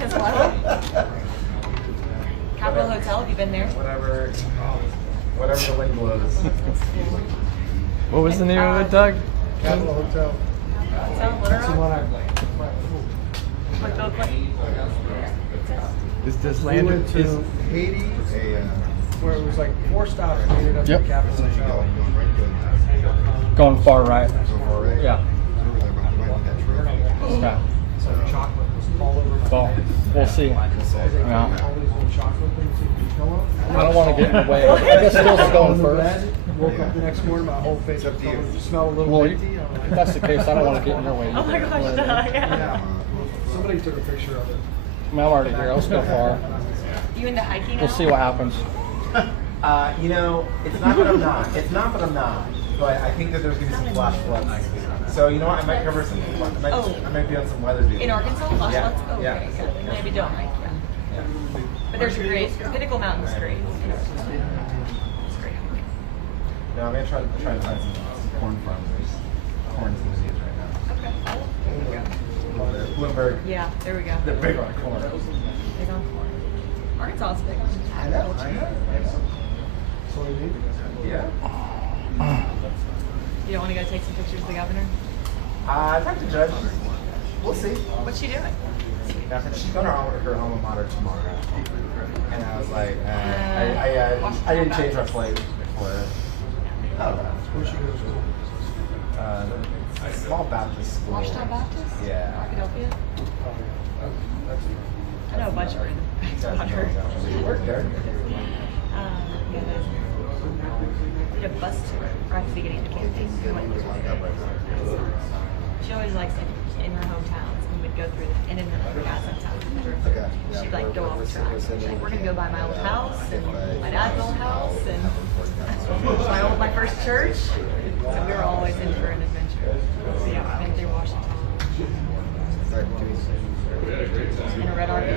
his plaza. Capitol Hotel, have you been there? Whatever the wind blows. What was the name of it, Doug? Capitol Hotel. That's the one I What do it look like? Is this We land? went to Haiti, where it was like 4 stops and we ended up Yep. at Capitol Hotel. Going far right. Yeah. So chocolate was all over my Well, bed. we'll see. Yeah. Yeah. All these little chocolate things in the pillow. I don't want to get in the way. I guess Phil's going first. Woke up the next morning, my whole face was covered. Smelled a little Well, minty. if that's the case, I don't want to get in your way. Oh my gosh, no, yeah. Yeah. Somebody took a picture of it. I'm already here. Let's go far. You into hiking now? We'll see what happens. You know, it's not that I'm not. It's not that I'm not. But I think that there's going to be some flash floods. So you know what? I might cover some. I might be on some weather duty. In Arkansas? Flash Yeah. floods? Oh, Yeah. okay, good. Maybe don't hike, yeah. Yeah. But there's a great, Pinnacle Mountain's great. It's great. No, I'm gonna try to find some corn farms. There's corn's in the news right now. Okay. Bloomberg. Yeah, there we go. They're big on corn. Big on corn. Arkansas is big on I know. So we need Yeah. You don't want to go take some pictures of the governor? I talked to Judge. We'll see. What's she doing? She's going to her alma mater tomorrow. And I was like, I didn't change my flight before. Oh, Where she goes to school? small Baptist school. Washington Baptist? Yeah. Arkadelphia? I know a bunch of random facts about her. You work there? Yeah, did a bus tour right at the beginning of the campaign. We went through it. She always likes it in her hometowns. We would go through that, and in her dad's hometown. Okay. She'd like go off track. She's like, we're gonna go by my old house and my dad's old house and my first church. So we were always in for an adventure. So yeah, we've been through Washington. In a red RV.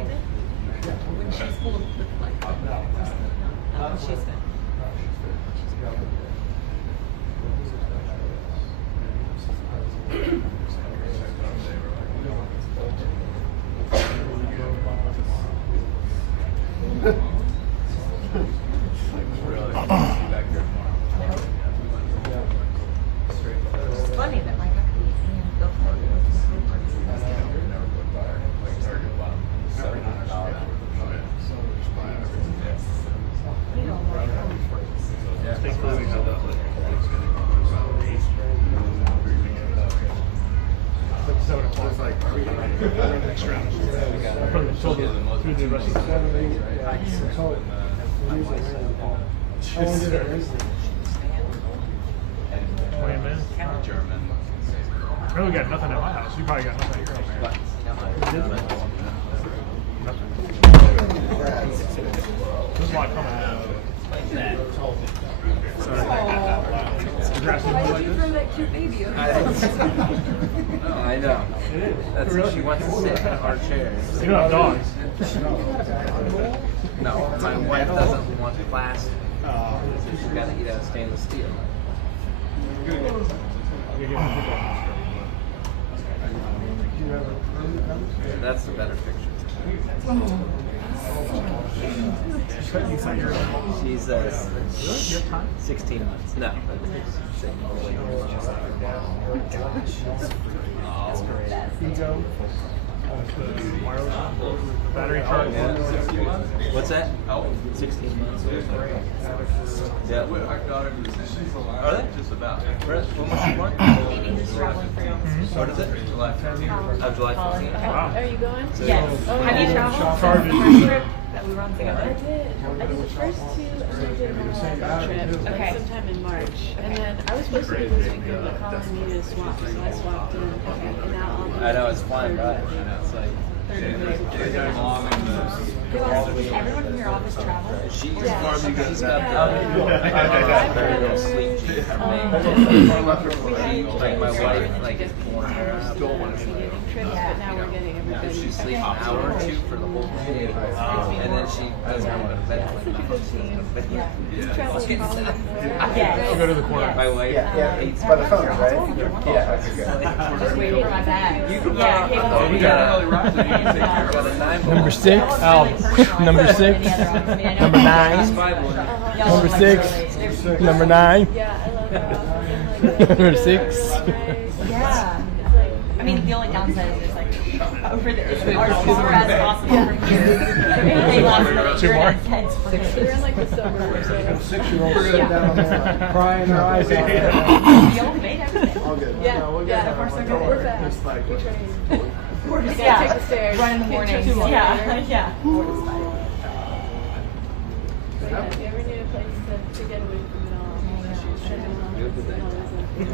When she's full of like, she's been. It's funny that like after the hand built How long did it raise? 20 minutes? I really got nothing at my house. You probably got nothing at your house. There's a lot coming out. The grass didn't look like this? that cute baby over I know. That's what she wants to sit in our chairs. You don't have dogs. No, my wife doesn't want plastic. She's got to eat out of stainless steel. That's the better picture. She's 16 months. No. Ego. Battery charge. What's that? 16 months. Yeah. Are they? Just about. When was she born? Who's traveling for you? What is it? July 15th. July 15th. Wow. Are you going? Yes. Oh, Have you yeah. traveled Charges. since the first trip that we were on I together? did. I did the first 2, and then did my last trip, Okay. sometime in March. And then I was supposed to be this weekend, but Colin needed a swap, so I swapped in. And now I know, it's flying by. I know, it's like, 30 minutes. Mom and Everyone from your office travels? she's Yeah. got the sleep sheet. Like my wife, like is pouring her up. Trips, but now we're getting everybody. She sleeps an hour or two for the whole day, and then she doesn't go to bed. Yes. Go to the corner. My wife It's by the phone, right? Yeah, okay, good. Just waiting for my bag. You can Yeah, we cable. got a 9 Number 6. Number 6. Number 9. Number 6. Number 9. Yeah, I love that. Number 6. Yeah. I mean, the only downside is like over there. It's as far as possible from here. They lost like 2 more. heads for We're in him. like the suburbs. So 6-year-old Yeah. sitting down there crying her eyes out. Y'all made everything. All good. yeah, No, we'll get yeah, that. we're fast. Just like- We train. We're just gotta take the stairs. Run in the Can't morning. trip too long. Yeah, yeah. But yeah, if you ever need a place to get away from it all,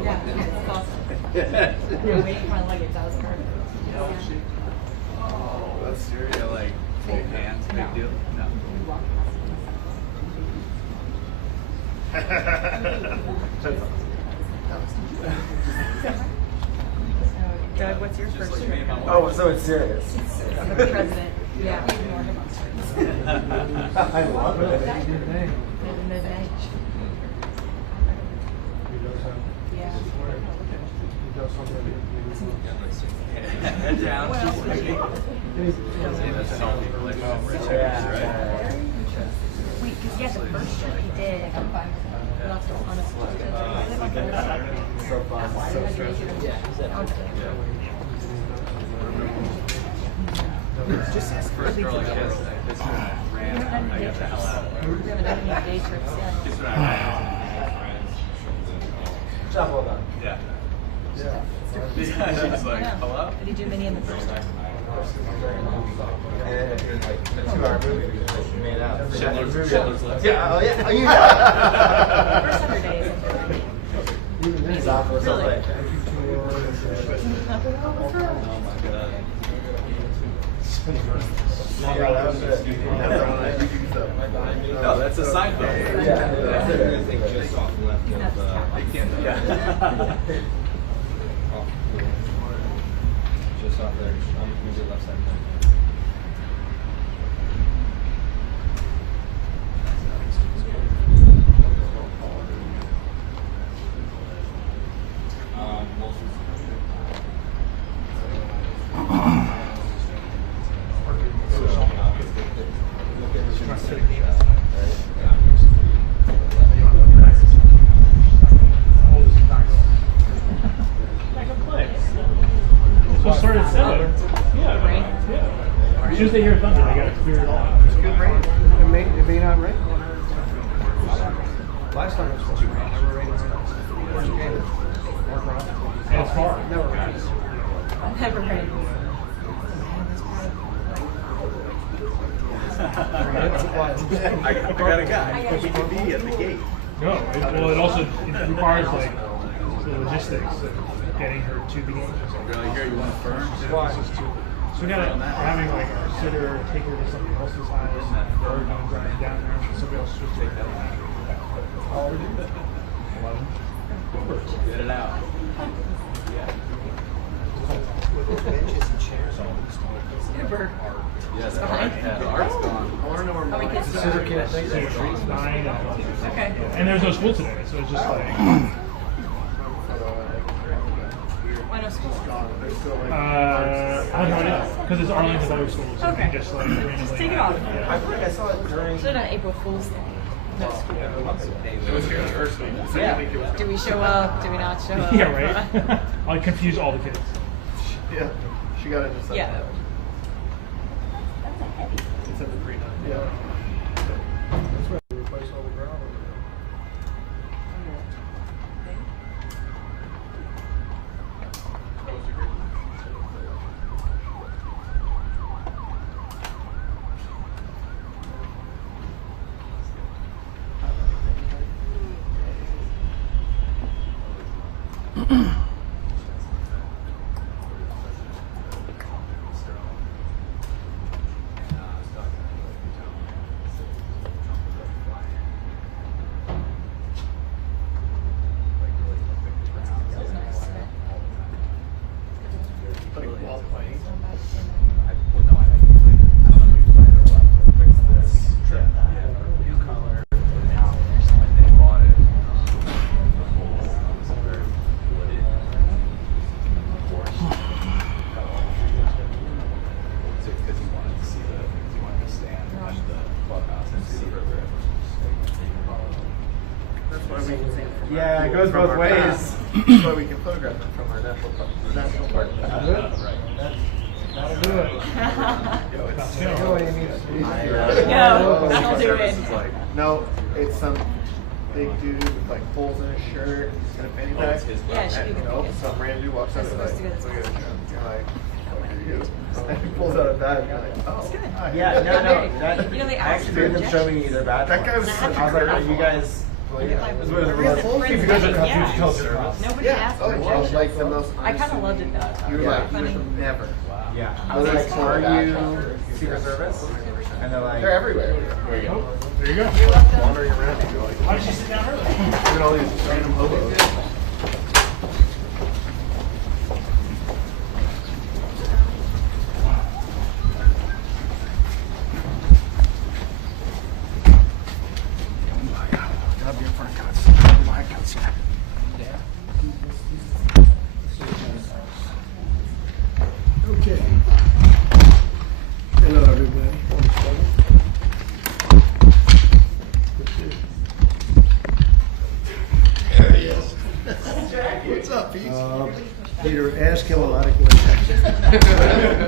Yeah, it's awesome. Yeah, waiting for my luggage. That was perfect. That's serious. Like, hold hands, big deal. No. Doug, what's your first trip? Oh, so it's serious. I'm the president. Yeah. I love it. Mid-May. Yeah. Down. Wait, because yeah, the first trip he did, we lost a ton of stuff. So fun, so stressful. Just First girl I guess I just ran. I got the hell out. We haven't done any day trips yet. Just when I ran. Job well done. Yeah. Yeah. She's like, hello? Did he do many in the first time? And then it was like a 2-hour movie we just made out. Schindler's List. Yeah, oh yeah, oh you First 100 days. He's off for Really? something. Oh my god. Yeah, that was it. No, that's a Seinfeld. Yeah, that's it. Just off the left of, they can't, yeah. Just off there, maybe left side. So start at 7. Yeah. As soon as they hear thunder, they gotta clear it off. Good rain. It may not rain. Last time it was supposed to rain. Never rained. First game. And it's far. Never rains. Never heard. I got a guy. He can be at the gate. No, it also requires like the logistics of getting her to the game. Really, here you want a firm? So we gotta, we're having like our sitter take her to somebody else's house, or driving down there, and somebody else should take that one. 11. Get it out. Uber. Yeah, the art's gone. Are we kids? Scissor kids. So 9. Okay. And there's no school today, so it's just like, Why no school? I have no idea, because it's Arlington Public Schools, so Okay. they just like randomly. Just take it off. I feel like I saw it during. Should have done April Fool's Day. No school. It was here first week. Yeah. Do we show up? Do we not show up? Yeah, right? I'll confuse all the kids. Yeah. She got it just like Yeah. that. That's a heavy. Except for pre-9. Yeah. That's why we replaced all the ground. Yeah, it goes both ways. That's why we can photograph it from our national park. That'll do it. That'll do it. Go, Amy. No, that'll do it. No, it's some big dude with like holes in his shirt and a fanny pack. Yeah, she And, can no, pick it. some random dude walks up and That's like, supposed to go look this at way. it. You're like, and he pulls out a bag and you're like, oh. It's good. hi. Yeah, no. That, You know, they I asked actually for made them show injections. me their badge. That guy was I was like, are you guys? Look at my This was friends, you guys are yeah. confused culture. Nobody Yeah, asked oh, for well, injections. like the most I kind of loved it though. You were Yeah. like, Funny. never. Yeah. I was like, are you Secret Service? And they're like, They're everywhere. There you go. There you go. Wandering around and you're like, Why don't you sit down early? look at all these random hobos. Okay. Hello, everybody. There he is. What's up, Pete? Peter, ask him a lot of questions.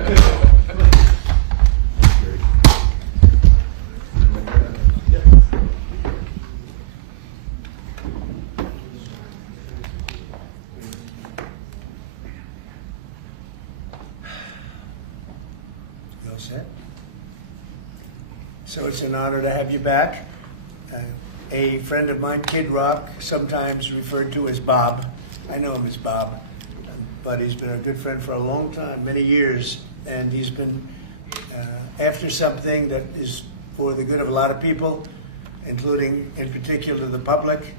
You all set? So it's an honor to have you back. A friend of mine, Kid Rock, sometimes referred to as Bob. I know him as Bob, but he's been a good friend for a long time, many years, and he's been after something that is for the good of a lot of people, including, in particular, the public,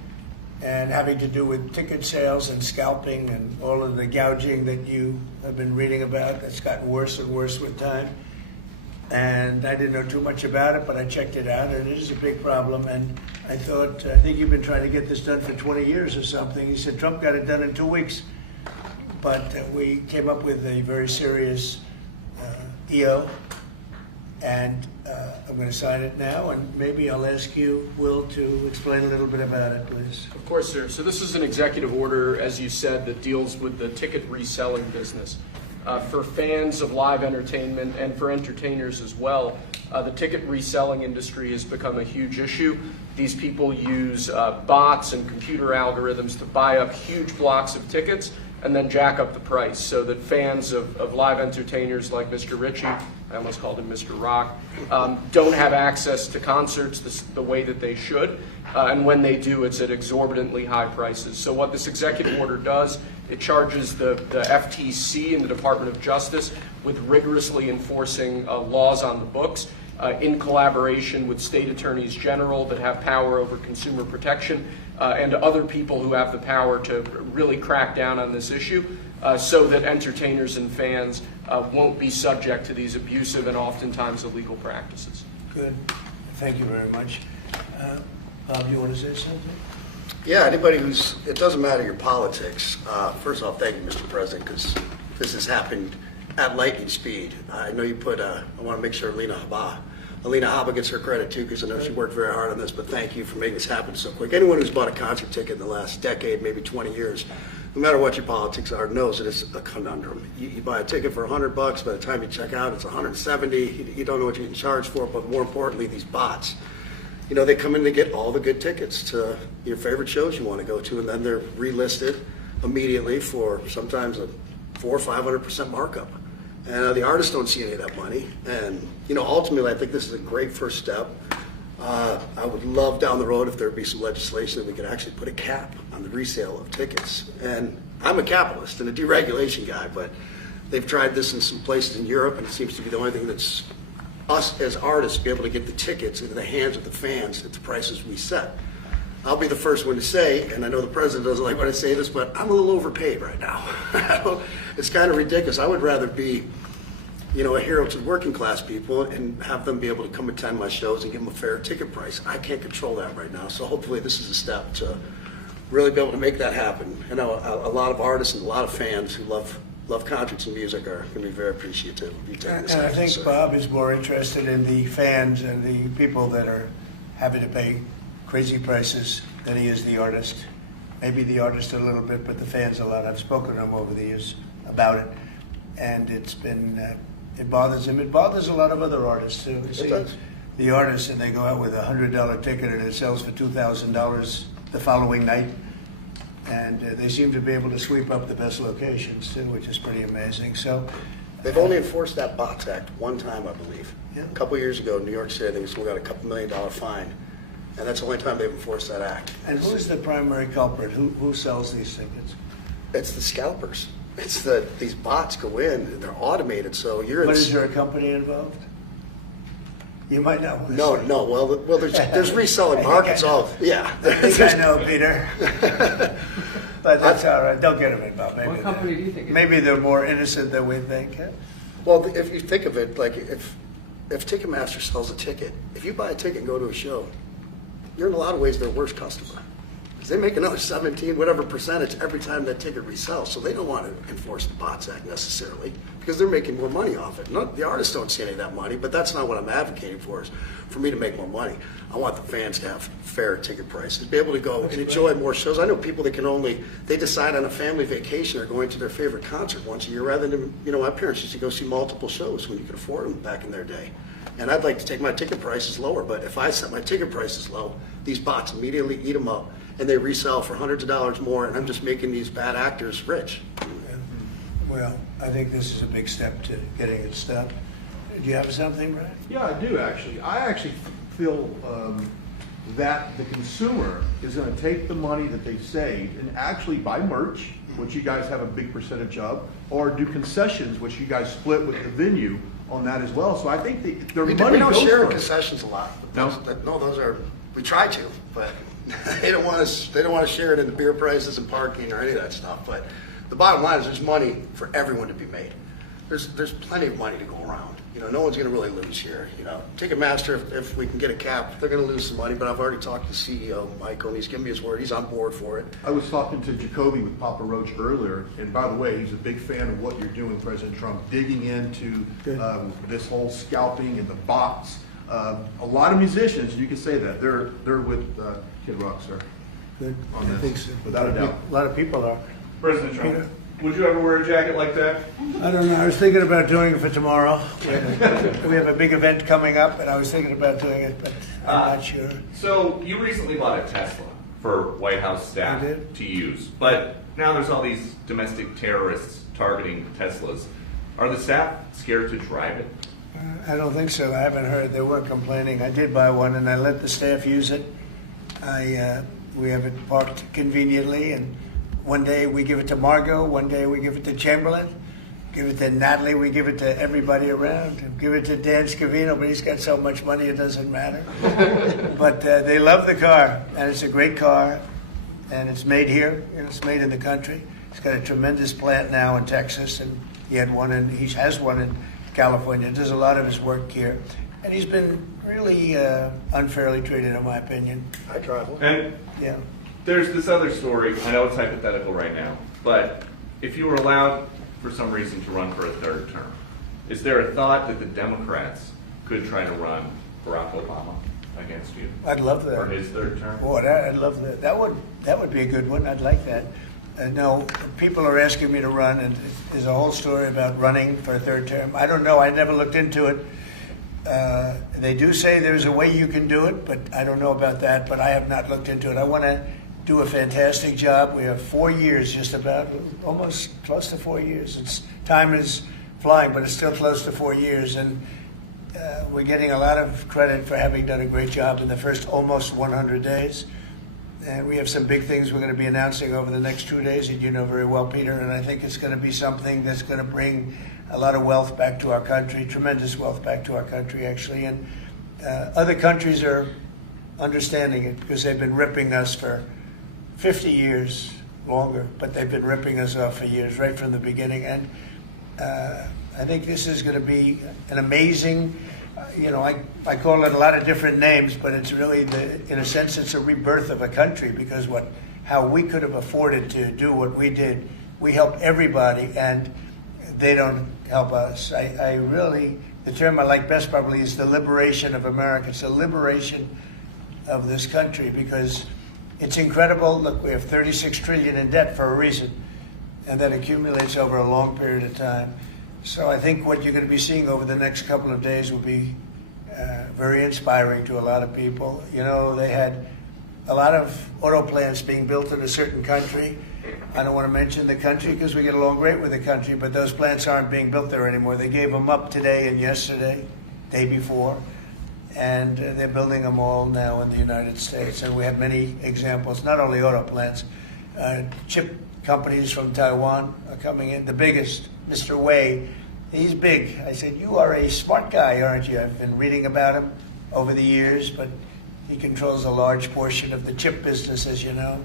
and having to do with ticket sales and scalping and all of the gouging that you have been reading about. That's gotten worse and worse with time. And I didn't know too much about it, but I checked it out, and it is a big problem. And I thought, I think you've been trying to get this done for 20 years or something. He said Trump got it done in 2 weeks. But we came up with a very serious EO, and I'm going to sign it now, and maybe I'll ask you, Will, to explain a little bit about it, please. Of course, sir. So this is an executive order, as you said, that deals with the ticket reselling business. For fans of live entertainment and for entertainers as well, the ticket reselling industry has become a huge issue. These people use bots and computer algorithms to buy up huge blocks of tickets and then jack up the price so that fans of live entertainers like Mr. Ritchie, I almost called him Mr. Rock, don't have access to concerts the way that they should. And when they do, it's at exorbitantly high prices. So what this executive order does, it charges the FTC and the Department of Justice with rigorously enforcing laws on the books in collaboration with state attorneys general that have power over consumer protection and other people who have the power to really crack down on this issue so that entertainers and fans won't be subject to these abusive and oftentimes illegal practices. Good. Thank you very much. Bob, you want to say something? Yeah, anybody who's, it doesn't matter your politics. First off, thank you, Mr. President, because this has happened at lightning speed. I know you put, I want to make sure Alina Haba gets her credit too, because I know she worked very hard on this, but thank you for making this happen so quick. Anyone who's bought a concert ticket in the last decade, maybe 20 years, no matter what your politics are, knows that it's a conundrum. You buy a ticket for $100, by the time you check out, it's $170. You don't know what you're getting charged for, but more importantly, these bots. You know, they come in to get all the good tickets to your favorite shows you want to go to, and then they're relisted immediately for sometimes a 400% or 500% markup. And the artists don't see any of that money. And, you know, ultimately, I think this is a great first step. I would love down the road if there would be some legislation that we could actually put a cap on the resale of tickets. And I'm a capitalist and a deregulation guy, but they've tried this in some places in Europe, and it seems to be the only thing that's us as artists be able to get the tickets into the hands of the fans at the prices we set. I'll be the first one to say, and I know the president doesn't like when I say this, but I'm a little overpaid right now. It's kind of ridiculous. I would rather be, you know, a hero to the working class people and have them be able to come attend my shows and give them a fair ticket price. I can't control that right now, so hopefully this is a step to really be able to make that happen. I know a lot of artists and a lot of fans who love concerts and music are going to be very appreciative of you taking this And I action, think sir. Bob is more interested in the fans and the people that are having to pay crazy prices than he is the artist. Maybe the artist a little bit, but the fans a lot. I've spoken to him over the years about it, and it's been it bothers him. It bothers a lot of other artists too. You see the artists, and they go out with $100 ticket and it sells for $2,000 the following night, and they seem to be able to sweep up the best locations too, which is pretty amazing. So They've only enforced that bots act one time, I believe. Yeah. A couple years ago in New York City, I think we still got a couple $1 million fine. And that's the only time they've enforced that act. And who's the primary culprit? Who sells these tickets? It's the scalpers. It's these bots go in, and they're automated, so you're... But is there a company involved? You might know. No. Well, there's reselling markets. Yeah. I think I know, Peter. But that's all right. Don't get them involved. Maybe What company do you think it is? Maybe they're more innocent than we think. Huh? Well, if you think of it, like if Ticketmaster sells a ticket, if you buy a ticket and go to a show, you're in a lot of ways their worst customer. Because they make another 17, whatever percentage every time that ticket resells. So they don't want to enforce the Bots Act necessarily because they're making more money off it. The artists don't see any of that money, but that's not what I'm advocating for, is for me to make more money. I want the fans to have fair ticket prices, be able to go and enjoy more shows. I know people that they decide on a family vacation or going to their favorite concert once a year rather than, my parents used to go see multiple shows when you could afford them back in their day. And I'd like to take my ticket prices lower, but if I set my ticket prices low, these bots immediately eat them up and they resell for hundreds of dollars more, and I'm just making these bad actors rich. Well, I think this is a big step to getting it stopped. Do you have something, Brad? Yeah, I do actually. I actually feel that the consumer is going to take the money that they've saved and actually buy merch, which you guys have a big percentage of, or do concessions, which you guys split with the venue on that as well. So I think their money We don't goes share first. concessions a lot. No? Those are, we try to, but they don't want to share it in the beer prices and parking or any of that stuff. But the bottom line is there's money for everyone to be made. There's plenty of money to go around. No one's going to really lose here. Ticketmaster, if we can get a cap, they're going to lose some money. But I've already talked to the CEO, Michael, and he's given me his word. He's on board for it. I was talking to Jacoby with Papa Roach earlier, and by the way, he's a big fan of what you're doing, President Trump, digging into this whole scalping and the bots. A lot of musicians, you can say that, they're with Kid Rock, sir. Good. On I this, think so. without a doubt. A lot of people are. President Trump, Peter? would you ever wear a jacket like that? I don't know. I was thinking about doing it for tomorrow. We have a big event coming up, and I was thinking about doing it, but I'm not sure. So you recently bought a Tesla for White House staff I did. to use, but now there's all these domestic terrorists targeting Teslas. Are the staff scared to drive it? I don't think so. I haven't heard. They weren't complaining. I did buy one, and I let the staff use it. We have it parked conveniently, and one day we give it to Margot, one day we give it to Chamberlain, give it to Natalie, we give it to everybody around, give it to Dan Scavino, but he's got so much money it doesn't matter. But they love the car, and it's a great car, and it's made here, it's made in the country. He's got a tremendous plant now in Texas, and he has one in California. Does a lot of his work here, and he's been really unfairly treated, in my opinion. I drive one. And Yeah. there's this other story, I know it's hypothetical right now, but if you were allowed for some reason to run for a third term, is there a thought that the Democrats could try to run Barack Obama against you I'd love that. for his third term? Boy, I'd love that. That would be a good one. I'd like that. No, people are asking me to run, and there's a whole story about running for a third term. I don't know. I never looked into it. They do say there's a way you can do it, but I don't know about that. But I have not looked into it. I want to do a fantastic job. We have 4 years, just about, almost close to 4 years. Time is flying, but it's still close to 4 years, and we're getting a lot of credit for having done a great job in the first almost 100 days. And we have some big things we're going to be announcing over the next 2 days, and you know very well, Peter, and I think it's going to be something that's going to bring a lot of wealth back to our country, tremendous wealth back to our country, actually. And other countries are understanding it because they've been ripping us for 50 years, longer, but they've been ripping us off for years, right from the beginning. And I think this is going to be an amazing, I call it a lot of different names, but it's really, in a sense, it's a rebirth of a country, because how we could have afforded to do what we did, we help everybody, and they don't help us. I really, the term I like best probably is the liberation of America. It's a liberation of this country, because it's incredible. Look, we have 36 trillion in debt for a reason, and that accumulates over a long period of time. So I think what you're going to be seeing over the next couple of days will be very inspiring to a lot of people. You know, they had a lot of auto plants being built in a certain country. I don't want to mention the country because we get along great with the country, but those plants aren't being built there anymore. They gave them up today and yesterday, day before, and they're building them all now in the United States. And we have many examples, not only auto plants, chip companies from Taiwan are coming in. The biggest, Mr. Wei, he's big. I said, you are a smart guy, aren't you? I've been reading about him over the years, but he controls a large portion of the chip business, as you know.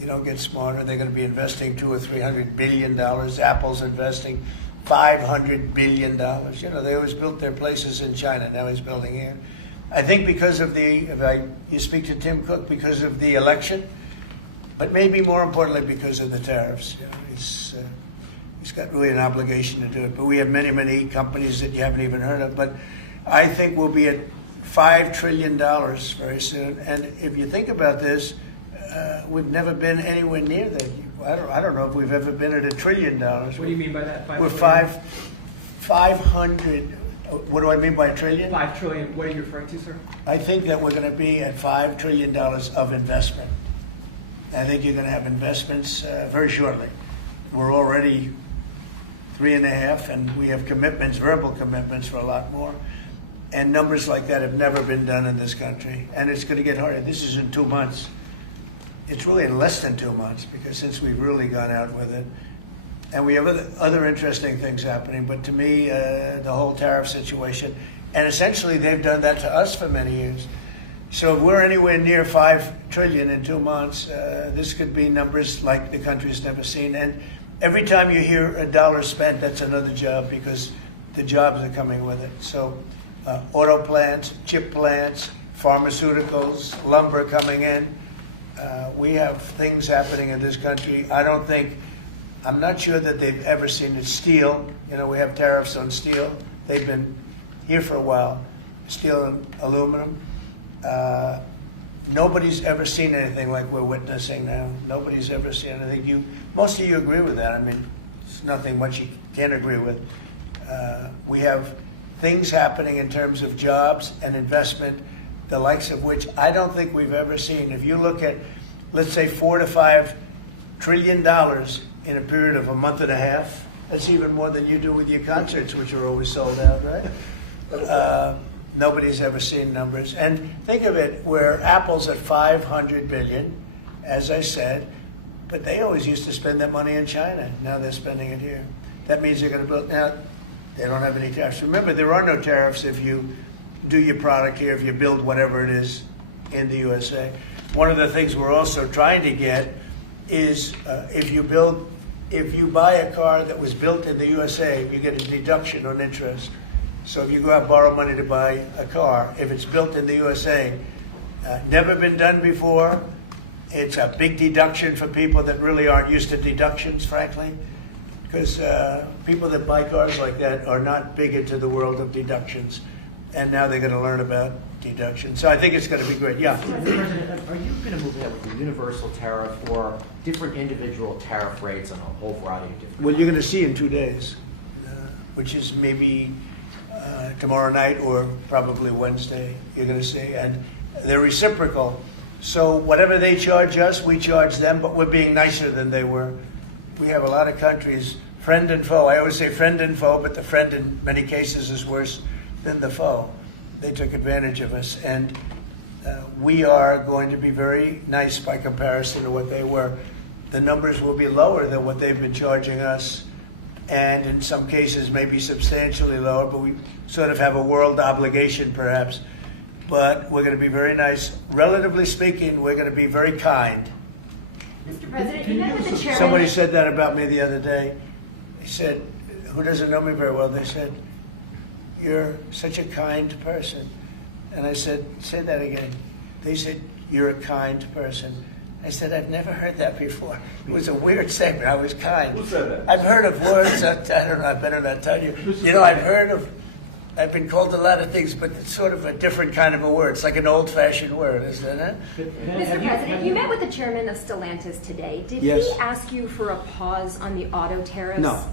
You don't get smarter. They're going to be investing $200 or $300 billion. Apple's investing $500 billion. You know, they always built their places in China. Now he's building here. I think because of you speak to Tim Cook, because of the election, but maybe more importantly because of the tariffs. You know, he's got really an obligation to do it. But we have many, many companies that you haven't even heard of. But I think we'll be at $5 trillion very soon. And if you think about this, we've never been anywhere near that. I don't know if we've ever been at $1 trillion. What do you mean by that? We're 500. What do I mean by a trillion? 5 trillion. What are you referring to, sir? I think that we're going to be at $5 trillion of investment. I think you're going to have investments very shortly. We're already 3.5, and we have commitments, verbal commitments for a lot more. And numbers like that have never been done in this country. And it's going to get harder. This is in 2 months. It's really in less than 2 months, because since we've really gone out with it. And we have other interesting things happening. But to me, the whole tariff situation, and essentially they've done that to us for many years. So if we're anywhere near $5 trillion in 2 months, this could be numbers like the country's never seen. And every time you hear a dollar spent, that's another job, because the jobs are coming with it. So auto plants, chip plants, pharmaceuticals, lumber coming in. We have things happening in this country. I'm not sure that they've ever seen it. Steel, you know, we have tariffs on steel. They've been here for a while. Steel and aluminum. Nobody's ever seen anything like we're witnessing now. Nobody's ever seen anything. Most of you agree with that. I mean, it's nothing much you can't agree with. We have things happening in terms of jobs and investment, the likes of which I don't think we've ever seen. If you look at, let's say, $4 to $5 trillion in a period of a month and a half, that's even more than you do with your concerts, which are always sold out, right? Nobody's ever seen numbers. And think of it, where Apple's at $500 billion, as I said, but they always used to spend that money in China. Now they're spending it here. That means they're going to build. Now, they don't have any tariffs. Remember, there are no tariffs if you do your product here, if you build whatever it is in the USA. One of the things we're also trying to get is if you buy a car that was built in the USA, you get a deduction on interest. So if you go out and borrow money to buy a car, if it's built in the USA, never been done before, it's a big deduction for people that really aren't used to deductions, frankly, because people that buy cars like that are not big into the world of deductions, and now they're going to learn about deductions. So I think it's going to be great. Yeah. Mr. President, are you going to move ahead with a universal tariff or different individual tariff rates on a whole variety of different? Well, you're going to see in 2 days, which is maybe tomorrow night or probably Wednesday, you're going to see. And they're reciprocal. So whatever they charge us, we charge them, but we're being nicer than they were. We have a lot of countries, friend and foe. I always say friend and foe, but the friend in many cases is worse than the foe. They took advantage of us. And we are going to be very nice by comparison to what they were. The numbers will be lower than what they've been charging us, and in some cases maybe substantially lower, but we sort of have a world obligation perhaps. But we're going to be very nice. Relatively speaking, we're going to be very kind. Mr. President, you met with the chairman. Somebody said that about me the other day. They said, who doesn't know me very well, they said, you're such a kind person. And I said, say that again. They said, you're a kind person. I said, I've never heard that before. It was a weird statement. I was kind. Who said that? I've heard of words. I don't know. I better not tell you. You know, I've heard of I've been called a lot of things, but it's sort of a different kind of a word. It's like an old-fashioned word, isn't it? Mr. President, you met with the chairman of Stellantis today. Did Yes. he ask you for a pause on the auto tariffs? No.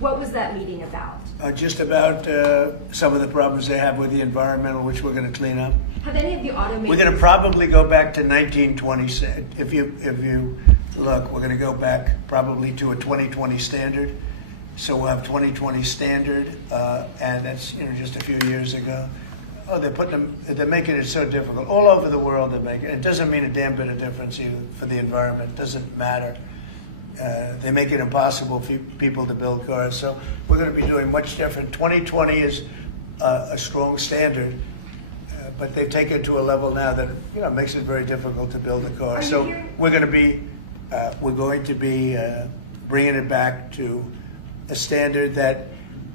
What was that meeting about? Just about some of the problems they have with the environmental, which we're going to clean up. Have any of the automakers... We're going to probably go back to 1920. If you look, we're going to go back probably to a 2020 standard. So we'll have 2020 standard, and that's just a few years ago. Oh, they're making it so difficult all over the world. They're making it. It doesn't mean a damn bit of difference even for the environment. It doesn't matter. They make it impossible for people to build cars. So we're going to be doing much different. 2020 is a strong standard, but they've taken it to a level now that makes it very difficult to build a car. So we're going to be bringing it back to a standard that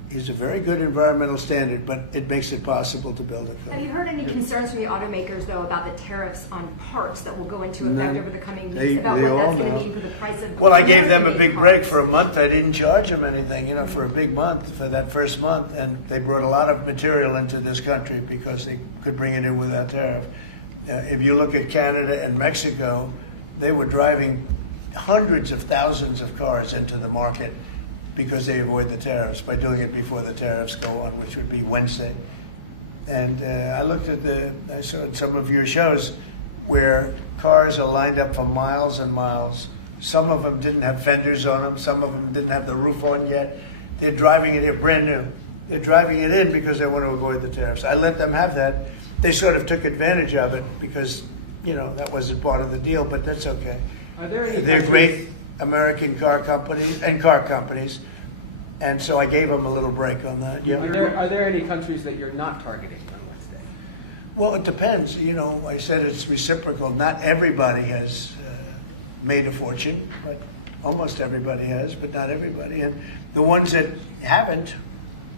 is a very good environmental standard, but it makes it possible to build a car. Have you heard any concerns from the automakers, though, about the tariffs on parts that will go into effect over the coming weeks, about what that's going to mean for the price of... Well, I gave them a big break for a month. I didn't charge them anything, for a big month, for that first month, and they brought a lot of material into this country because they could bring it in without tariff. If you look at Canada and Mexico, they were driving hundreds of thousands of cars into the market because they avoid the tariffs by doing it before the tariffs go on, which would be Wednesday. And I saw some of your shows where cars are lined up for miles and miles. Some of them didn't have fenders on them. Some of them didn't have the roof on yet. They're driving it in brand new. They're driving it in because they want to avoid the tariffs. I let them have that. They sort of took advantage of it because, that wasn't part of the deal, but that's okay. Are there any They're great American car companies, and so I gave them a little break on that. Yeah. Are there any countries that you're not targeting on Wednesday? Well, it depends. I said it's reciprocal. Not everybody has made a fortune, but almost everybody has, but not everybody. And the ones that haven't,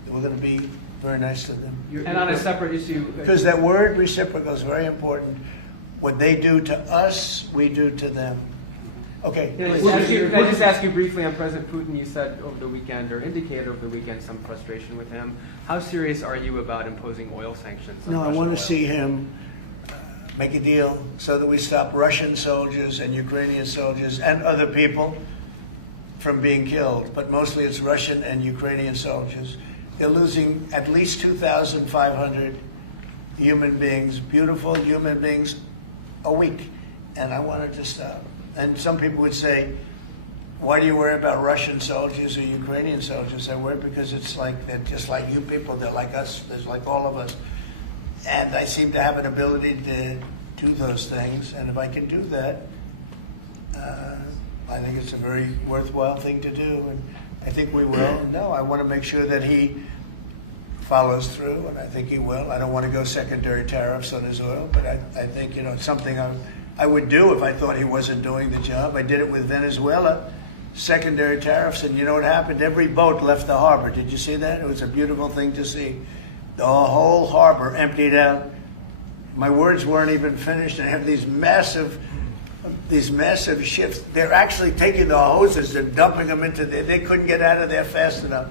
we're going to be very nice to them. And on a separate issue... Because that word reciprocal is very important. What they do to us, we do to them. Okay. Can I just ask you briefly on President Putin? You said over the weekend, or indicated over the weekend, some frustration with him. How serious are you about imposing oil sanctions on No, I Russian want oil? to see him make a deal so that we stop Russian soldiers and Ukrainian soldiers and other people from being killed. But mostly it's Russian and Ukrainian soldiers. They're losing at least 2,500 human beings, beautiful human beings, a week. And I want it to stop. And some people would say, why do you worry about Russian soldiers or Ukrainian soldiers? I worry because they're just like you people. They're like us. They're like all of us. And I seem to have an ability to do those things. And if I can do that, I think it's a very worthwhile thing to do. And I think we will. No, I want to make sure that he follows through, and I think he will. I don't want to go secondary tariffs on his oil, but I think it's something I would do if I thought he wasn't doing the job. I did it with Venezuela, secondary tariffs, and you know what happened? Every boat left the harbor. Did you see that? It was a beautiful thing to see. The whole harbor emptied out. My words weren't even finished, and I have these massive ships. They're actually taking the hoses and dumping them into there. They couldn't get out of there fast enough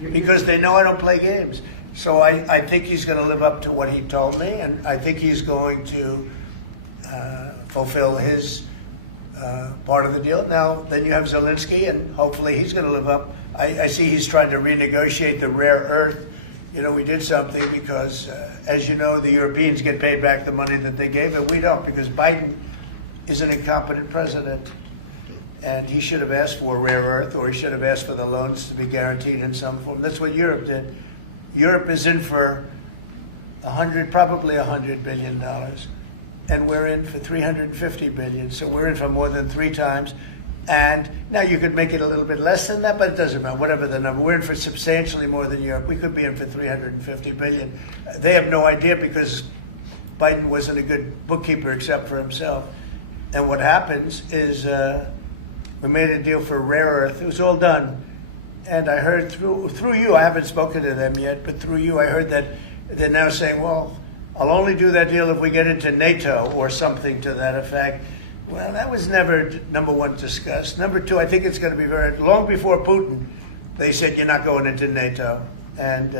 because they know I don't play games. So I think he's going to live up to what he told me, and I think he's going to fulfill his part of the deal. Now, then you have Zelensky, and hopefully he's going to live up. I see he's trying to renegotiate the rare earth. We did something because, as you know, the Europeans get paid back the money that they gave, and we don't, because Biden is an incompetent president. And he should have asked for rare earth, or he should have asked for the loans to be guaranteed in some form. That's what Europe did. Europe is in for probably $100 billion. And we're in for $350 billion. So we're in for more than 3 times. And now you could make it a little bit less than that, but it doesn't matter, whatever the number. We're in for substantially more than Europe. We could be in for $350 billion. They have no idea because Biden wasn't a good bookkeeper except for himself. And what happens is we made a deal for rare earth. It was all done. And I heard through you, I haven't spoken to them yet, but through you I heard that they're now saying, well, I'll only do that deal if we get into NATO or something to that effect. Well, that was never, number one, discussed. Number two, I think it's going to be long before Putin, they said you're not going into NATO. And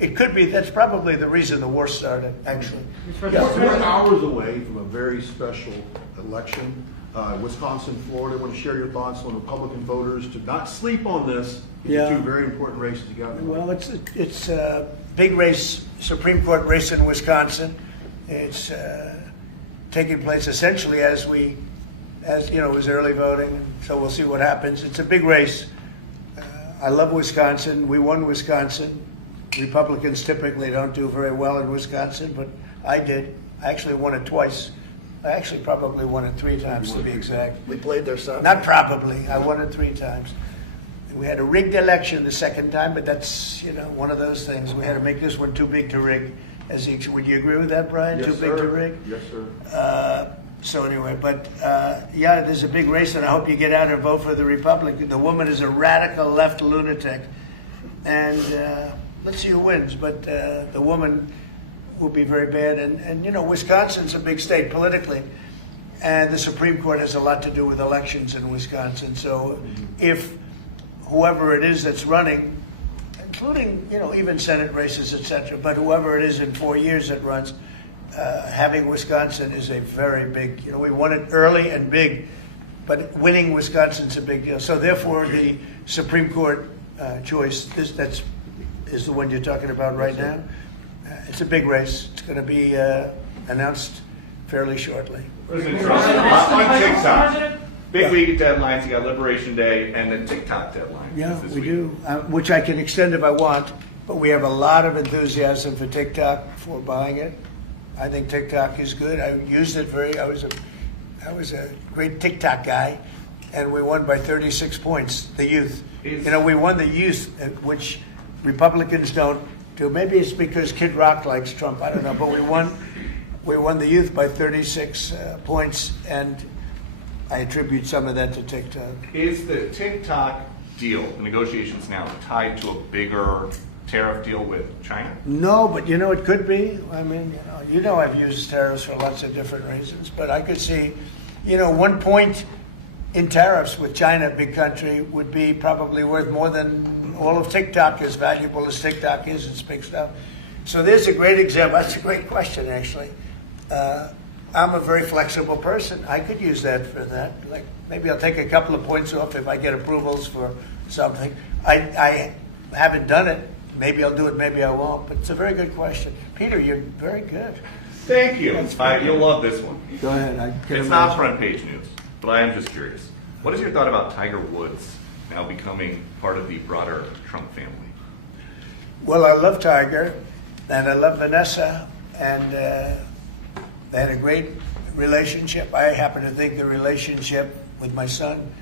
it could be, that's probably the reason the war started, actually. Yes, we're hours away from a very special election. Wisconsin, Florida, I want to share your thoughts on Republican voters to not sleep on this. These are Yeah. two very important races you got. Well, it's a big race, Supreme Court race in Wisconsin. It's taking place essentially as it was early voting, so we'll see what happens. It's a big race. I love Wisconsin. We won Wisconsin. Republicans typically don't do very well in Wisconsin, but I did. I actually won it twice. I actually probably won it 3 times to be exact. We played their side. Not probably. I won it 3 times. We had a rigged election the second time, but that's one of those things. We had to make this one too big to rig. Would you agree with that, Brian? Yes, Too big sir. to rig? Yes, sir. So anyway, but yeah, there's a big race, and I hope you get out and vote for the Republican. The woman is a radical left lunatic, and let's see who wins. But the woman will be very bad, and Wisconsin's a big state politically, and the Supreme Court has a lot to do with elections in Wisconsin. So if whoever it is that's running, including even Senate races, etc., but whoever it is in 4 years that runs. Having Wisconsin is a very big, we won it early and big, but winning Wisconsin's a big deal. So therefore, the Supreme Court choice is the one you're talking about right now. It's a big race. It's going to be announced fairly shortly. President Trump, on TikTok, big week of deadlines. You got Liberation Day and the TikTok deadline. Yeah, this we week. do, which I can extend if I want, but we have a lot of enthusiasm for TikTok for buying it. I think TikTok is good. I used it I was a great TikTok guy, and we won by 36 points, the youth. We won the youth, which Republicans don't do. Maybe it's because Kid Rock likes Trump, I don't know, but we won the youth by 36 points, and I attribute some of that to TikTok. Is the TikTok deal, the negotiations now, tied to a bigger tariff deal with China? No, but it could be. I mean, I've used tariffs for lots of different reasons, but I could see, 1 point in tariffs with China, a big country, would be probably worth more than all of TikTok, as valuable as TikTok is. It's big stuff. So there's a great example. That's a great question, actually. I'm a very flexible person. I could use that for that. Like, maybe I'll take a couple of points off if I get approvals for something. I haven't done it. Maybe I'll do it, maybe I won't. But it's a very good question. Peter, you're very good. Thank you. You'll love this one. Go ahead. It's not front page news, but I am just curious. What is your thought about Tiger Woods now becoming part of the broader Trump family? Well, I love Tiger, and I love Vanessa, and they had a great relationship. I happen to think the relationship with my son,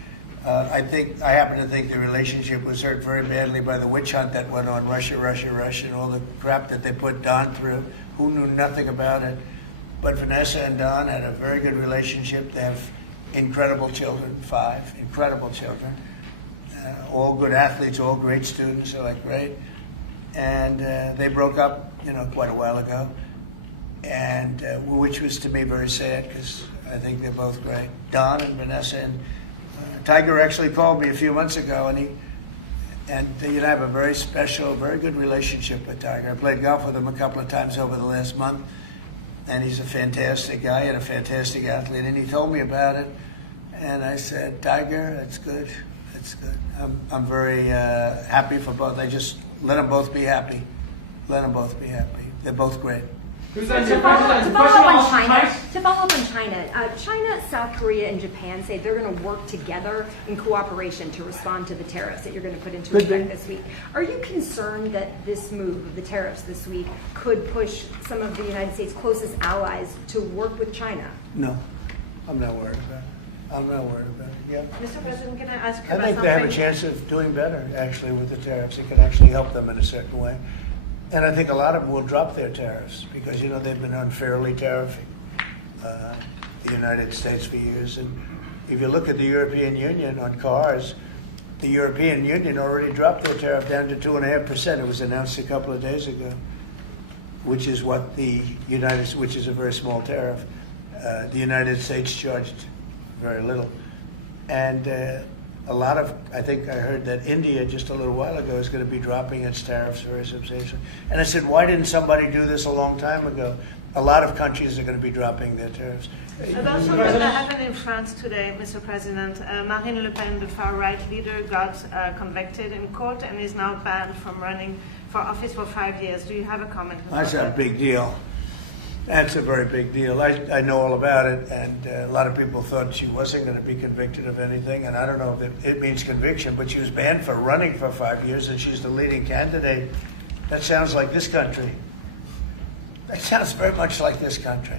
I happen to think the relationship was hurt very badly by the witch hunt that went on, Russia, and all the crap that they put Don through, who knew nothing about it. But Vanessa and Don had a very good relationship. They have incredible children, 5 incredible children, all good athletes, all great students, they're like great. And they broke up, quite a while ago, and which was to me very sad because I think they're both great, Don and Vanessa. And Tiger actually called me a few months ago, and I have a very special, very good relationship with Tiger. I played golf with him a couple of times over the last month, and he's a fantastic guy and a fantastic athlete. And he told me about it, and I said, Tiger, that's good. That's good. I'm very happy for both. I just let them both be happy. Let them both be happy. They're both great. To follow up on China, China, South Korea, and Japan say they're going to work together in cooperation to respond to the tariffs that you're going to put into effect this week. Are you concerned that this move of the tariffs this week could push some of the United States' closest allies to work with China? No, I'm not worried about it. I'm not worried about it. Yeah. Mr. President, can I ask I about think something? they have a chance of doing better, actually, with the tariffs. It can actually help them in a certain way. And I think a lot of them will drop their tariffs because, they've been unfairly tariffing the United States for years. And if you look at the European Union on cars, the European Union already dropped their tariff down to 2.5%. It was announced a couple of days ago, which is what which is a very small tariff. The United States charged very little. And I think I heard that India just a little while ago is going to be dropping its tariffs very substantially. And I said, why didn't somebody do this a long time ago? A lot of countries are going to be dropping their tariffs. And also what happened in France today, Mr. President, Marine Le Pen, the far-right leader, got convicted in court and is now banned from running for office for 5 years. Do you have a comment about That's that? a big deal. That's a very big deal. I know all about it, and a lot of people thought she wasn't going to be convicted of anything, and I don't know if it means conviction, but she was banned for running for 5 years, and she's the leading candidate. That sounds like this country. That sounds very much like this country.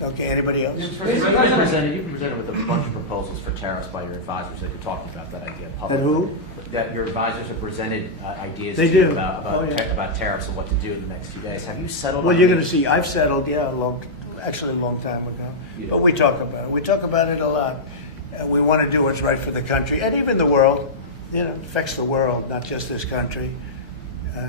Okay, anybody else? You've been presented with a bunch of proposals for tariffs by your advisors that you're talking about that idea publicly. And who? That your advisors have presented ideas They to you do. about tariffs and what to do in the next few days. Have you settled Well, on you're any- going to see. I've settled, a long time ago. But we talk about it. We talk about it a lot. We want to do what's right for the country and even the world. It affects the world, not just this country.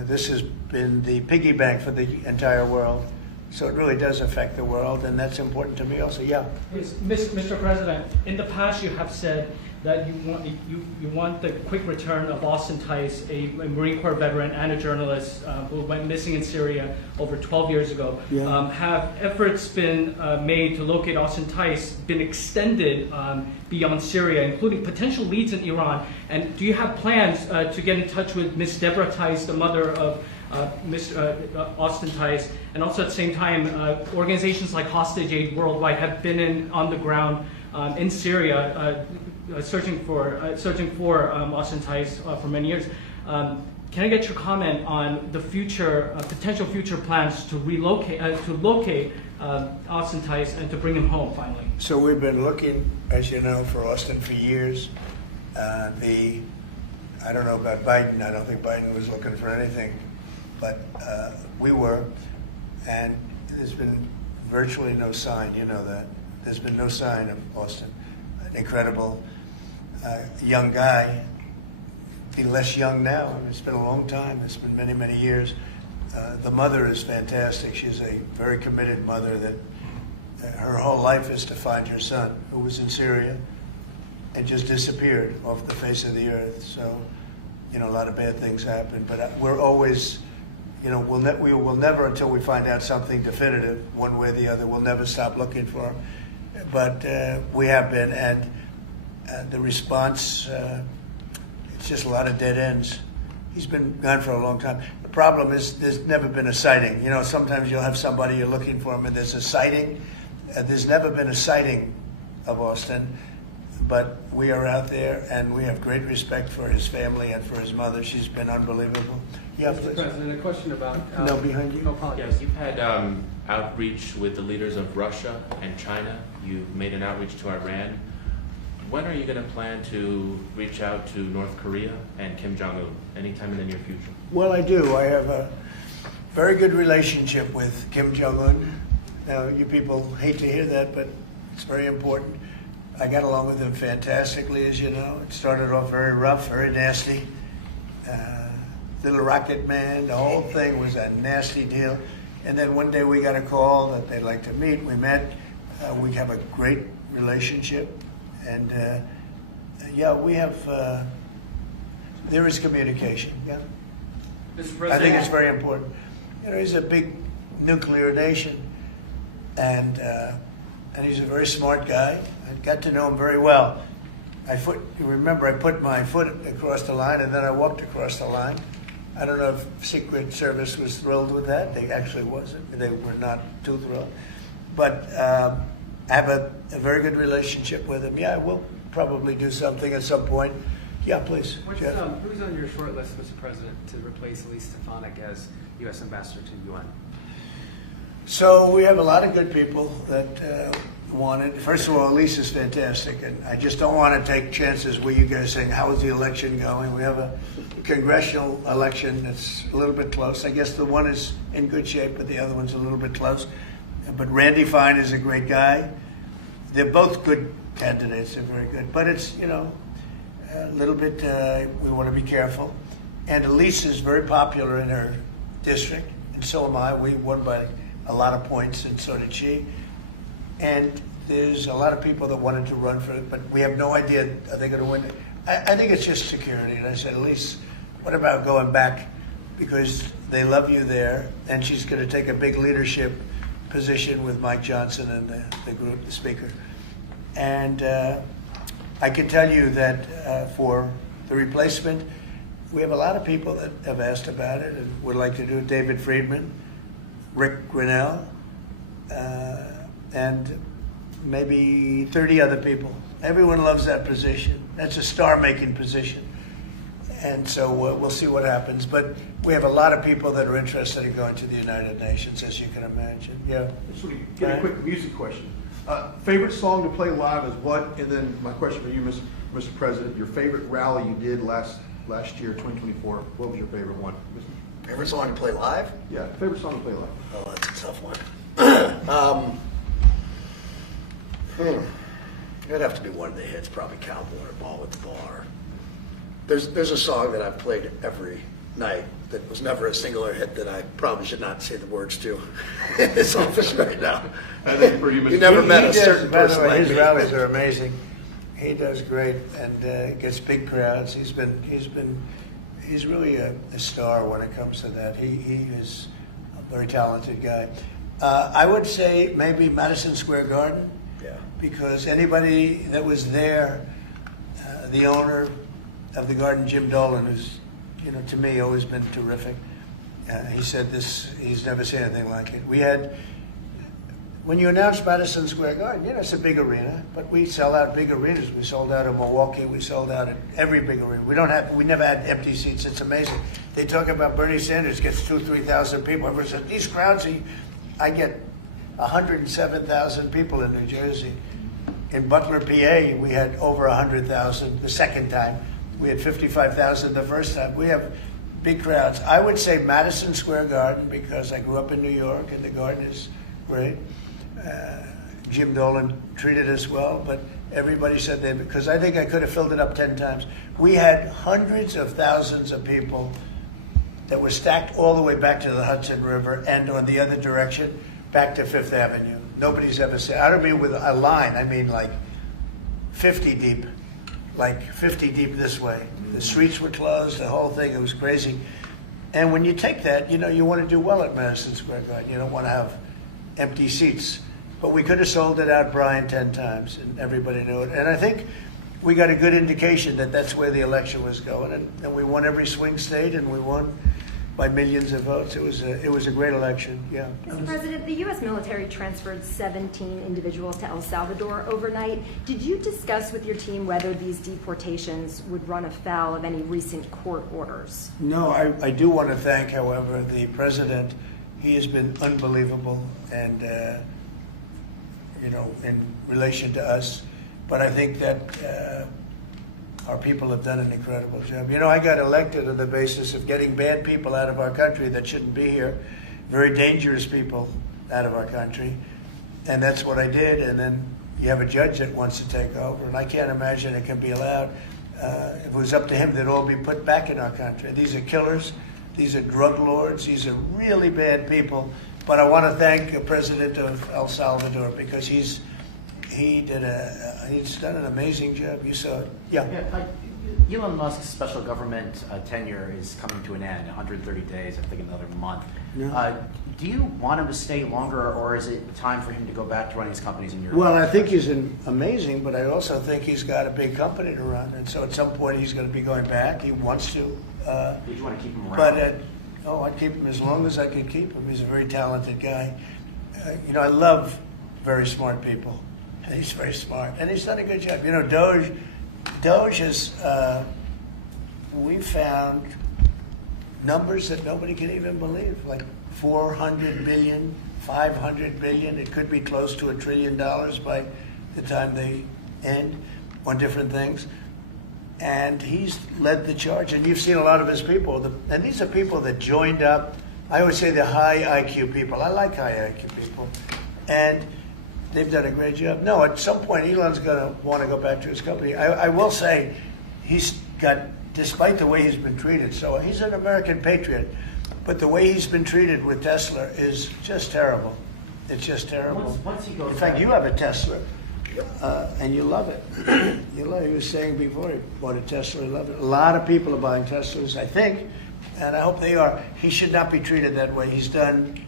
This has been the piggy bank for the entire world. So it really does affect the world, and that's important to me also. Yeah. Yes, Mr. President, in the past you have said that you want the quick return of Austin Tice, a Marine Corps veteran and a journalist who went missing in Syria over 12 years ago. Yeah. Have efforts been made to locate Austin Tice been extended beyond Syria, including potential leads in Iran? And do you have plans to get in touch with Ms. Deborah Tice, the mother of Mr. Austin Tice, and also at the same time, organizations like Hostage Aid Worldwide have been on the ground in Syria, searching for Austin Tice for many years. Can I get your comment on the future, potential future plans to locate Austin Tice and to bring him home finally? So we've been looking, as you know, for Austin for years. I don't know about Biden. I don't think Biden was looking for anything. But we were, and there's been virtually no sign, you know that. There's been no sign of Austin. An incredible young guy. Be less young now. It's been a long time. It's been many, many years. The mother is fantastic. She's a very committed mother that her whole life is to find her son, who was in Syria and just disappeared off the face of the earth. So, a lot of bad things happen. But we're always... we will never, until we find out something definitive, one way or the other, we'll never stop looking for him. But we have been, and the response, it's just a lot of dead ends. He's been gone for a long time. The problem is there's never been a sighting. Sometimes you'll have somebody you're looking for him, and there's a sighting. There's never been a sighting of Austin. But we are out there, and we have great respect for his family and for his mother. She's been unbelievable. Yeah, Mr. President, a question about... No, behind you. Yes, you've had outreach with the leaders of Russia and China. You've made an outreach to Iran. When are you going to plan to reach out to North Korea and Kim Jong-un? Anytime in the near future? Well, I do. I have a very good relationship with Kim Jong-un. Now, you people hate to hear that, but it's very important. I got along with him fantastically, as you know. It started off very rough, very nasty. Little rocket man, the whole thing was a nasty deal. And then one day we got a call that they'd like to meet. We met. We have a great relationship. And we have, there is communication, yeah. Mr. I President, think it's very important. He's a big nuclear nation. And he's a very smart guy. I got to know him very well. You remember I put my foot across the line and then I walked across the line. I don't know if Secret Service was thrilled with that. They actually wasn't. They were not too thrilled. But I have a very good relationship with him. Yeah, we'll probably do something at some point. Yeah, please. Who's on your short list, Mr. President, to replace Elise Stefanik as U.S. Ambassador to the UN? So we have a lot of good people that want it. First of all, Elise is fantastic, and I just don't want to take chances with you guys saying, how is the election going? We have a congressional election that's a little bit close. I guess the one is in good shape, but the other one's a little bit close. But Randy Fine is a great guy. They're both good candidates. They're very good. But it's, a little bit, we want to be careful. And Elise is very popular in her district, and so am I. We won by a lot of points, and so did she. And there's a lot of people that wanted to run for it, but we have no idea are they going to win. I think it's just security. And I said, Elise, what about going back? Because they love you there, and she's going to take a big leadership position with Mike Johnson and the group, the speaker. And I can tell you that for the replacement, we have a lot of people that have asked about it and would like to do it. David Friedman, Rick Grinnell, and maybe 30 other people. Everyone loves that position. That's a star-making position. And so we'll see what happens. But we have a lot of people that are interested in going to the United Nations, as you can imagine. Yeah. Just want to get a quick music question. Favorite song to play live is what? And then my question for you, Mr. President, your favorite rally you did last year, 2024. What was your favorite one? Favorite song to play live? Yeah, favorite song to play live. Oh, that's a tough one. It'd have to be one of the hits, probably Cowboy or Ball at the Bar. There's a song that I've played every night that was never a singular hit that I probably should not say the words to in this office right now. I think for you, Mr. You never met a certain by the person way, like his me. rallies are amazing. He does great and gets big crowds. He's really a star when it comes to that. He is a very talented guy. I would say maybe Madison Square Garden. Yeah. Because anybody that was there, the owner of the garden, Jim Dolan, who's, to me always been terrific. He said this, he's never seen anything like it. We had, when you announce Madison Square Garden, it's a big arena, but we sell out big arenas. We sold out in Milwaukee, we sold out at every big arena. We never had empty seats. It's amazing. They talk about Bernie Sanders gets 2,000 to 3,000 people. Everyone says, these crowds, I get 107,000 people in New Jersey. In Butler, PA, we had over 100,000 the second time. We had 55,000 the first time. We have big crowds. I would say Madison Square Garden because I grew up in New York and the garden is great. Jim Dolan treated us well, but everybody said that because I think I could have filled it up 10 times. We had hundreds of thousands of people that were stacked all the way back to the Hudson River and on the other direction back to Fifth Avenue. Nobody's ever said, I don't mean with a line, I mean like 50 deep. Like 50 deep this way. The streets were closed, the whole thing, it was crazy. And when you take that, you want to do well at Madison Square Garden. You don't want to have empty seats. But we could have sold it out, Brian, 10 times, and everybody knew it. And I think we got a good indication that that's where the election was going. And we won every swing state, and we won by millions of votes. It was a great election, yeah. Mr. President, the U.S. military transferred 17 individuals to El Salvador overnight. Did you discuss with your team whether these deportations would run afoul of any recent court orders? No, I do want to thank, however, the president. He has been unbelievable and, in relation to us. But I think that our people have done an incredible job. I got elected on the basis of getting bad people out of our country that shouldn't be here, very dangerous people out of our country. And that's what I did. And then you have a judge that wants to take over. And I can't imagine it can be allowed. If it was up to him, they'd all be put back in our country. These are killers. These are drug lords. These are really bad people. But I want to thank the president of El Salvador because he's done an amazing job. You saw it. Yeah. Elon Musk's special government tenure is coming to an end, 130 days, I think another month. Yeah. Do you want him to stay longer, or is it time for him to go back to running his companies in Europe? Well, I think he's amazing, but I also think he's got a big company to run. And so at some point he's going to be going back. He wants to. Would you want to keep him around? But I'd keep him as long as I could keep him. He's a very talented guy. I love very smart people. And he's very smart. And he's done a good job. Doge is, we found numbers that nobody can even believe, like 400 billion, 500 billion. It could be close to $1 trillion by the time they end on different things. And he's led the charge. And you've seen a lot of his people. And these are people that joined up. I always say they're high IQ people. I like high IQ people. And they've done a great job. No, at some point, Elon's going to want to go back to his company. I will say he's got, despite the way he's been treated, so he's an American patriot, but the way he's been treated with Tesla is just terrible. It's just terrible. Once he goes In fact, back, you have a Tesla. and you love it. You love it. He was saying before he bought a Tesla, he loved it. A lot of people are buying Teslas, I think, and I hope they are. He should not be treated that way. He's done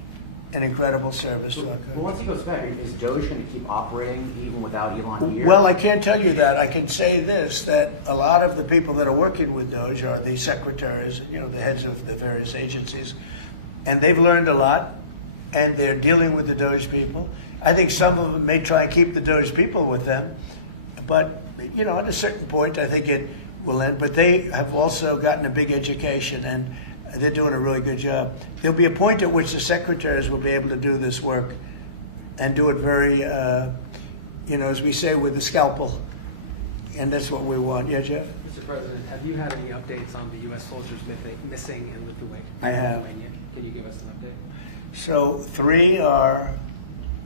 an incredible service to our country. But once he goes back, is Doge going to keep operating even without Elon here? Well, I can't tell you that. I can say this, that a lot of the people that are working with Doge are the secretaries, the heads of the various agencies, and they've learned a lot, and they're dealing with the Doge people. I think some of them may try and keep the Doge people with them, but, at a certain point, I think it will end. But they have also gotten a big education, and they're doing a really good job. There'll be a point at which the secretaries will be able to do this work and do it very, as we say, with the scalpel. And that's what we want. Yeah, Jeff? Mr. President, have you had any updates on the U.S. soldiers missing in Lithuania? I have. Can you give us an update? So 3 are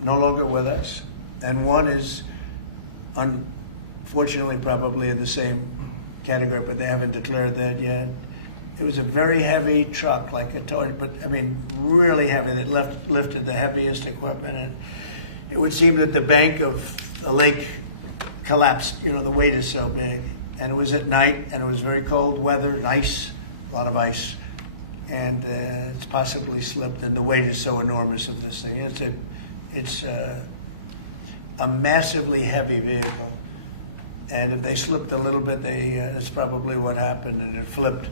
no longer with us, and 1 is unfortunately probably in the same category, but they haven't declared that yet. It was a very heavy truck, like a toy, but really heavy. That lifted the heaviest equipment, and it would seem that the bank of the lake collapsed. The weight is so big, and it was at night, and it was very cold weather, and ice, a lot of ice, and it's possibly slipped. And the weight is so enormous of this thing. It's a massively heavy vehicle, and if they slipped a little bit, that's probably what happened, and it flipped.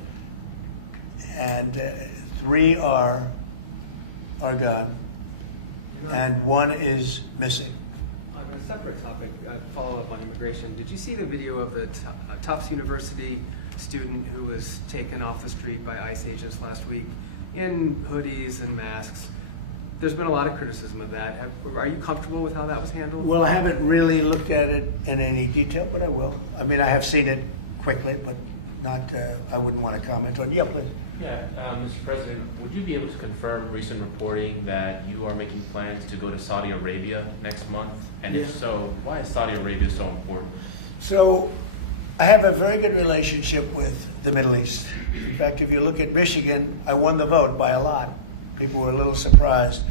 And 3 are gone, and 1 is missing. On a separate topic, follow up on immigration. Did you see the video of the Tufts University student who was taken off the street by ICE agents last week in hoodies and masks? There's been a lot of criticism of that. Are you comfortable with how that was handled? Well, I haven't really looked at it in any detail, but I will. I have seen it quickly, but not. I wouldn't want to comment on it. Yeah, please. Yeah, Mr. President, would you be able to confirm recent reporting that you are making plans to go to Saudi Arabia next month? And if so, why is Saudi Arabia so important? So, I have a very good relationship with the Middle East. In fact, if you look at Michigan, I won the vote by a lot. People were a little surprised.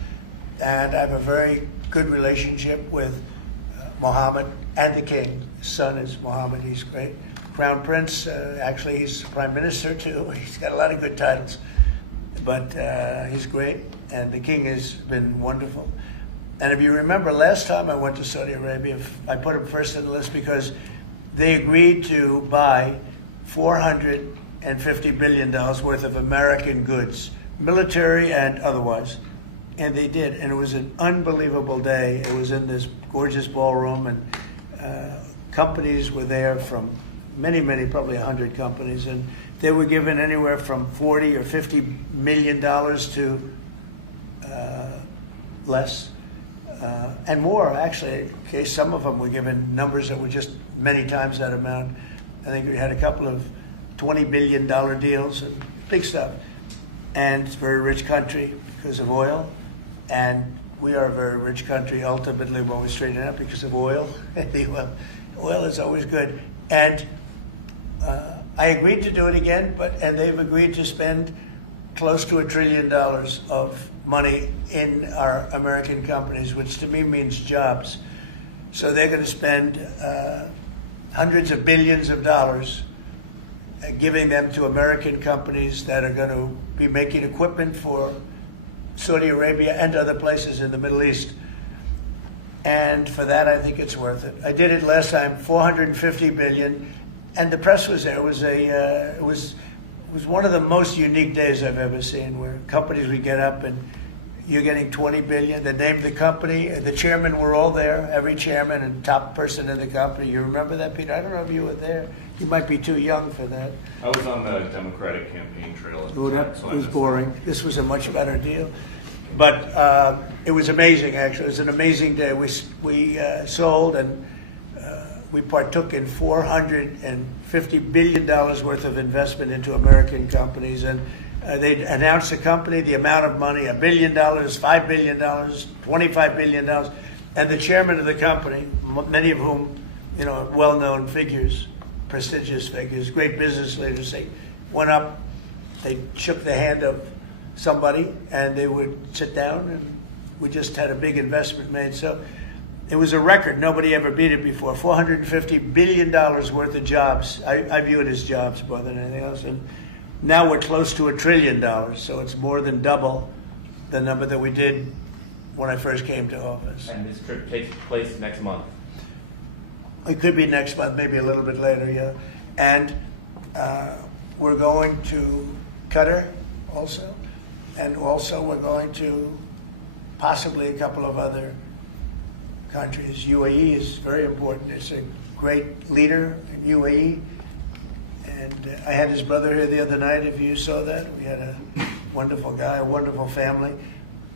And I have a very good relationship with Mohammed and the king. His son is Mohammed, he's great. Crown Prince, actually he's Prime Minister too. He's got a lot of good titles, but he's great. And the king has been wonderful. And if you remember, last time I went to Saudi Arabia, I put him first on the list because they agreed to buy $450 billion worth of American goods, military and otherwise. And they did, and it was an unbelievable day. It was in this gorgeous ballroom, and companies were there from many, probably 100 companies, and they were given anywhere from $40 or $50 million to less, and more, actually. Okay, some of them were given numbers that were just many times that amount. I think we had a couple of $20 billion deals, and big stuff. And it's a very rich country because of oil, and we are a very rich country ultimately when we straighten it out because of oil. Oil is always good. And I agreed to do it again, and they've agreed to spend close to $1 trillion of money in our American companies, which to me means jobs. So they're going to spend hundreds of billions of dollars giving them to American companies that are going to be making equipment for Saudi Arabia and other places in the Middle East. And for that, I think it's worth it. I did it last time, $450 billion, and the press was there. It was one of the most unique days I've ever seen, where companies would get up and you're getting $20 billion. They named the company. The chairmen were all there, every chairman and top person in the company. You remember that, Peter? I don't know if you were there. You might be too young for that. I was on the Democratic campaign trail. Oh, that was boring. This was a much better deal. But it was amazing, actually. It was an amazing day. We sold and we partook in $450 billion worth of investment into American companies. And they announced the company, the amount of money, $1 billion, $5 billion, $25 billion. And the chairman of the company, many of whom, well-known figures, prestigious figures, great business leaders, they went up, they shook the hand of somebody, and they would sit down, and we just had a big investment made. So It was a record. Nobody ever beat it before. $450 billion worth of jobs. I view it as jobs more than anything else. And now we're close to $1 trillion, so it's more than double the number that we did when I first came to office. And this trip takes place next month. It could be next month, maybe a little bit later, yeah. And we're going to Qatar also. And also we're going to possibly a couple of other countries. UAE is very important. It's a great leader in UAE. And I had his brother here the other night, if you saw that. We had a wonderful guy, a wonderful family.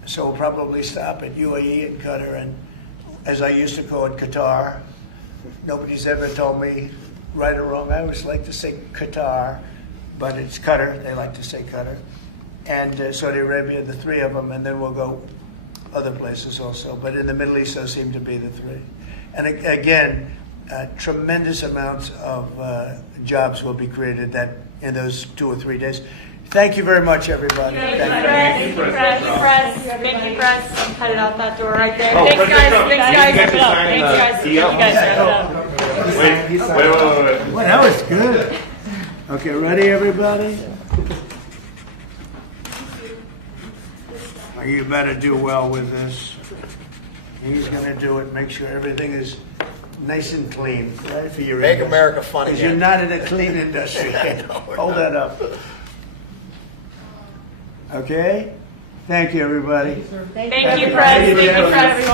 So we'll probably stop at UAE and Qatar, and as I used to call it, Qatar. Nobody's ever told me right or wrong. I always like to say Qatar, but it's Qatar. They like to say Qatar. And Saudi Arabia, the three of them, and then we'll go other places also. But in the Middle East, those seem to be the three. And again, tremendous amounts of jobs will be created in those 2 or 3 days. Thank you very much, everybody. Thank you, press. Thank you, press. Headed out that door right there. Oh, Thanks, guys. Thanks, guys. Thanks, guys. You wait. Well, that was good. Okay, ready, everybody? You better do well with this. He's going to do it. Make sure everything is nice and clean, right? For your Make industry. America fun Because again. you're not in a clean industry. Hold that up. Okay? Thank you, everybody. Thank you, press. Thank you, press.